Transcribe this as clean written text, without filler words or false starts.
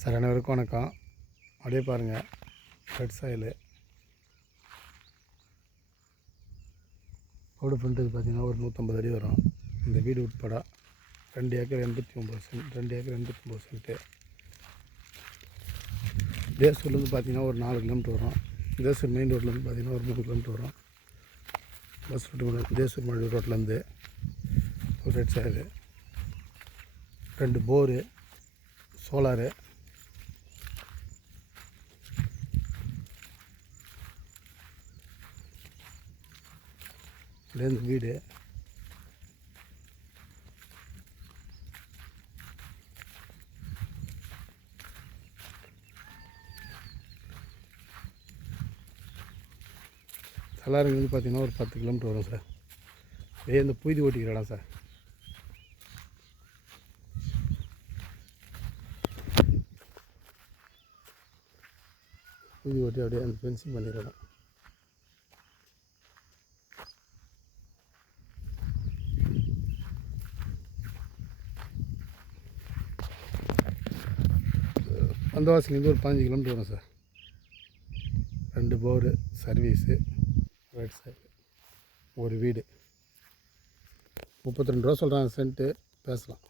Sir அனைவருக்கும் வணக்கம். அப்படியே பாருங்கள், ரெட் சாயிலு ரோடு ஃப்ரண்ட்டுக்கு பார்த்தீங்கன்னா ஒரு 150 அடி வரும். இந்த வீடு உட்பட 2 ஏக்கர் 89 சென்ட், 2 ஏக்கர் 89 சென்ட்டு. தேசூர்லேருந்து பார்த்தீங்கன்னா ஒரு 4 கிலோமீட்டர் வரும். தேசூர் மெயின் ரோட்லேருந்து பார்த்தீங்கன்னா ஒரு 3 கிலோமீட்டர் வரும். பஸ் ரூட்டு தேசூர் மழை ரோட்லேருந்து ஒரு ரெட் சாயிலு, 2 போரு, சோலாரு, இந்த வீடு சலாருங்க வந்து பார்த்திங்கன்னா ஒரு 10 கிலோமீட்டர் வரும் சார். இதே இந்த புய்தி ஓட்டிக்கிற இடம் சார். புய்தி ஓட்டி அப்படியே அந்த ஃபென்சிங் பண்ணிக்கிற இடம். வந்தவாசிலேருந்து ஒரு 15 கிலோமீட்டர் வரும் sir. 2 bore, service, right side, ஒரு வீடு. 32 ரூபா சொல்கிறாங்க சென்ட்டு. பேசலாம்.